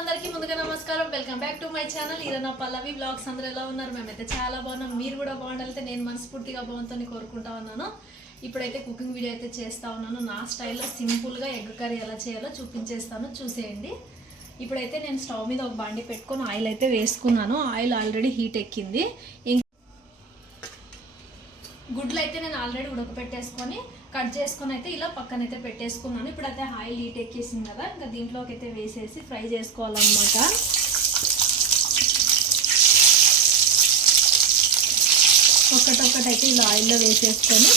అందరికీ ముందుగా నమస్కారం. Welcome back to my channel Eeranna Pallavi blogs. అందరూ ఎలా ఉన్నారు? మేమైతే చాలా బాగున్నాం. మీరు కూడా బాగుండాలంటే నేను మనస్ఫూర్తిగా బాగుందని కోరుకుంటా ఉన్నాను. ఇప్పుడైతే కుకింగ్ వీడియో అయితే చేస్తా ఉన్నాను. నా స్టైల్లో సింపుల్గా ఎగ్ కర్రీ ఎలా చేయాలో చూపించేస్తాను, చూసేయండి. ఇప్పుడైతే నేను స్టవ్ మీద ఒక బండి పెట్టుకొని ఆయిల్ అయితే వేసుకున్నాను. ఆయిల్ ఆల్రెడీ హీట్ ఎక్కింది. గుడ్లు అయితే నేను ఆల్రెడీ ఉడకపెట్టేసుకొని కట్ చేసుకొని అయితే ఇలా పక్కన అయితే పెట్టేసుకున్నాను. ఇప్పుడైతే ఆయిల్ హీట్ ఎక్కేసింది కదా, ఇంకా దీంట్లోకి అయితే వేసేసి ఫ్రై చేసుకోవాలన్నమాట. ఒక్కటొక్కటైతే ఇలా ఆయిల్లో వేసేసుకొని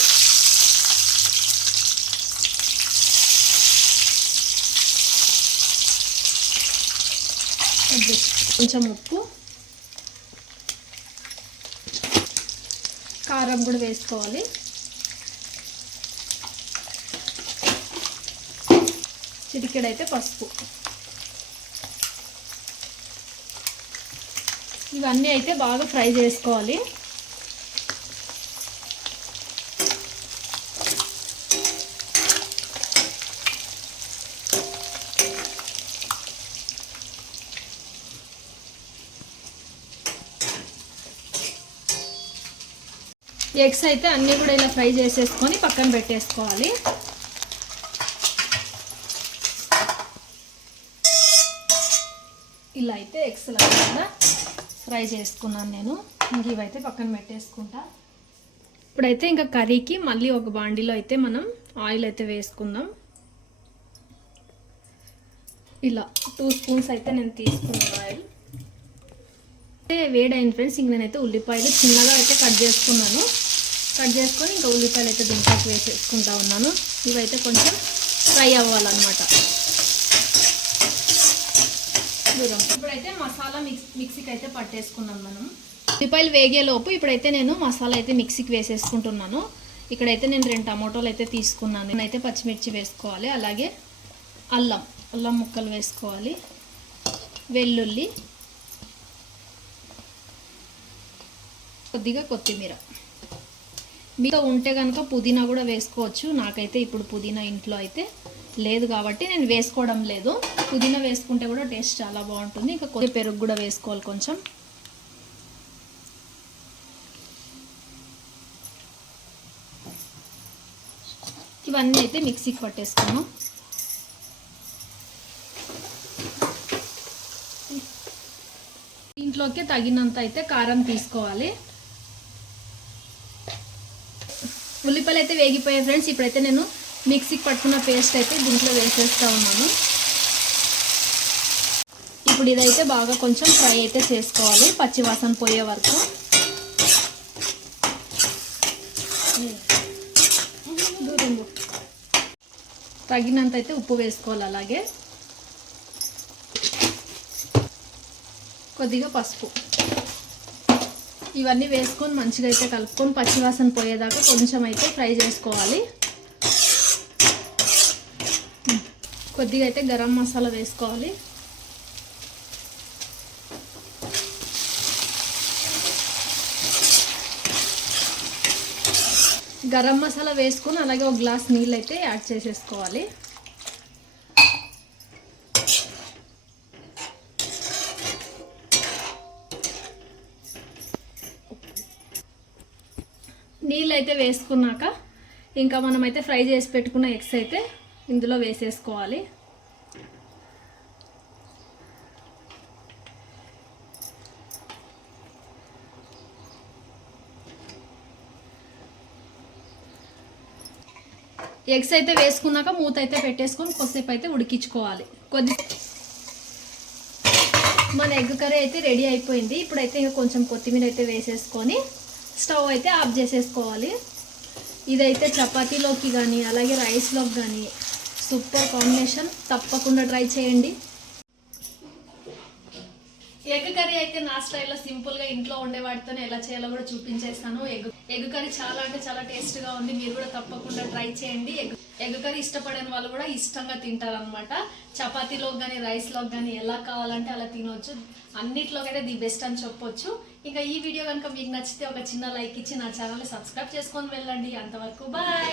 కొంచెం ఉప్పు, కారం కూడా వేసుకోవాలి. చిటికెడైతే పసుపు. ఇవన్నీ అయితే బాగా ఫ్రై చేసుకోవాలి. ఎగ్స్ అయితే అన్నీ కూడా ఇలా ఫ్రై చేసేసుకొని పక్కన పెట్టేసుకోవాలి. ఇలా అయితే ఎగ్స్ లాగా ఫ్రై చేసుకున్నాను నేను. ఇంక ఇవైతే పక్కన పెట్టేసుకుంటా. ఇప్పుడైతే ఇంకా కర్రీకి మళ్ళీ ఒక బాండీలో అయితే మనం ఆయిల్ అయితే వేసుకుందాం. ఇలా 2 స్పూన్స్ అయితే నేను తీసుకున్నాను ఆయిల్. వేడైన ఫ్రెండ్స్, ఇంక నేనైతే ఉల్లిపాయలు చిన్నగా అయితే కట్ చేసుకున్నాను. కట్ చేసుకొని ఇంకా ఉల్లిపాయలు అయితే దీంట్లోకి వేసేసుకుంటా ఉన్నాను. ఇవైతే కొంచెం ఫ్రై అవ్వాలన్నమాట. ఇప్పుడైతే మసాలా మిక్సీకి అయితే పట్టేసుకున్నాం మనం. ఉల్లిపాయలు వేగేలోపు ఇప్పుడైతే నేను మసాలా అయితే మిక్సీకి వేసేసుకుంటున్నాను. ఇక్కడైతే నేను 2 టమాటోలు అయితే తీసుకున్నాను. నేనైతే పచ్చిమిర్చి వేసుకోవాలి, అలాగే అల్లం ముక్కలు వేసుకోవాలి, వెల్లుల్లి, కొద్దిగా కొత్తిమీర. మీతో ఉంటే కనుక పుదీనా కూడా వేసుకోవచ్చు. నాకైతే ఇప్పుడు పుదీనా ఇంట్లో అయితే లేదు కాబట్టి నేను వేసుకోవడం లేదు. పుదీనా వేసుకుంటే కూడా టేస్ట్ చాలా బాగుంటుంది. ఇంకా కొద్దిగా పెరుగు కూడా వేసుకోవాలి కొంచెం. ఇవన్నీ అయితే మిక్సీకి పట్టేసుకున్నాం. దీంట్లోకి తగినంత అయితే కారం తీసుకోవాలి. ఉల్లిపాయలు అయితే వేగిపోయాయి ఫ్రెండ్స్. ఇప్పుడైతే నేను మిక్సీకి పట్టుకున్న పేస్ట్ అయితే దీంట్లో వేసేస్తూ ఉన్నాను. ఇప్పుడు ఇదైతే బాగా కొంచెం ఫ్రై అయితే చేసుకోవాలి, పచ్చివాసన పోయే వరకు. తగినంత అయితే ఉప్పు వేసుకోవాలి, అలాగే కొద్దిగా పసుపు. ఇవన్నీ వేసుకొని మంచిగా అయితే కలుపుకొని పచ్చివాసన పోయేదాకా కొంచెం అయితే ఫ్రై చేసుకోవాలి. కొద్దిగా అయితే గరం మసాలా వేసుకోవాలి. గరం మసాలా వేసుకొని అలాగే ఒక గ్లాస్ నీళ్ళు అయితే యాడ్ చేసేసుకోవాలి. నీళ్ళు అయితే వేసుకున్నాక ఇంకా మనమైతే ఫ్రై చేసి పెట్టుకున్న ఎగ్స్ అయితే ఇందులో వేసేసుకోవాలి. ఎగ్స్ అయితే వేసుకున్నాక మూత అయితే పెట్టేసుకొని కొద్దిసేపు అయితే ఉడికించుకోవాలి. మన ఎగ్ కర్రీ అయితే రెడీ అయిపోయింది. ఇప్పుడైతే ఇంకా కొంచెం కొత్తిమీర అయితే వేసేసుకొని స్టవ్ అయితే ఆఫ్ చేసేసుకోవాలి. ఇదైతే చపాతీలోకి కానీ అలాగే రైస్లోకి కానీ సూపర్ కాంబినేషన్. తప్పకుండా ట్రై చేయండి. ఎగ్ కర్రీ అయితే నా స్టైల్లో సింపుల్గా ఇంట్లో ఉండే వాటితోనే ఎలా చేయాలో కూడా చూపించేస్తాను. ఎగ్ కర్రీ చాలా అంటే చాలా టేస్ట్గా ఉంది. మీరు కూడా తప్పకుండా ట్రై చేయండి. ఎగ్ కర్రీ ఇష్టపడని వాళ్ళు కూడా ఇష్టంగా తింటారు అనమాట. చపాతీలోకి కానీ రైస్లోకి కానీ ఎలా కావాలంటే అలా తినవచ్చు. అన్నిట్లోకైతే ది బెస్ట్ అని చెప్పొచ్చు. ఇంకా ఈ వీడియో కనుక మీకు నచ్చితే ఒక చిన్న లైక్ ఇచ్చి నా ఛానల్ని సబ్స్క్రైబ్ చేసుకొని వెళ్ళండి. అంతవరకు బాయ్.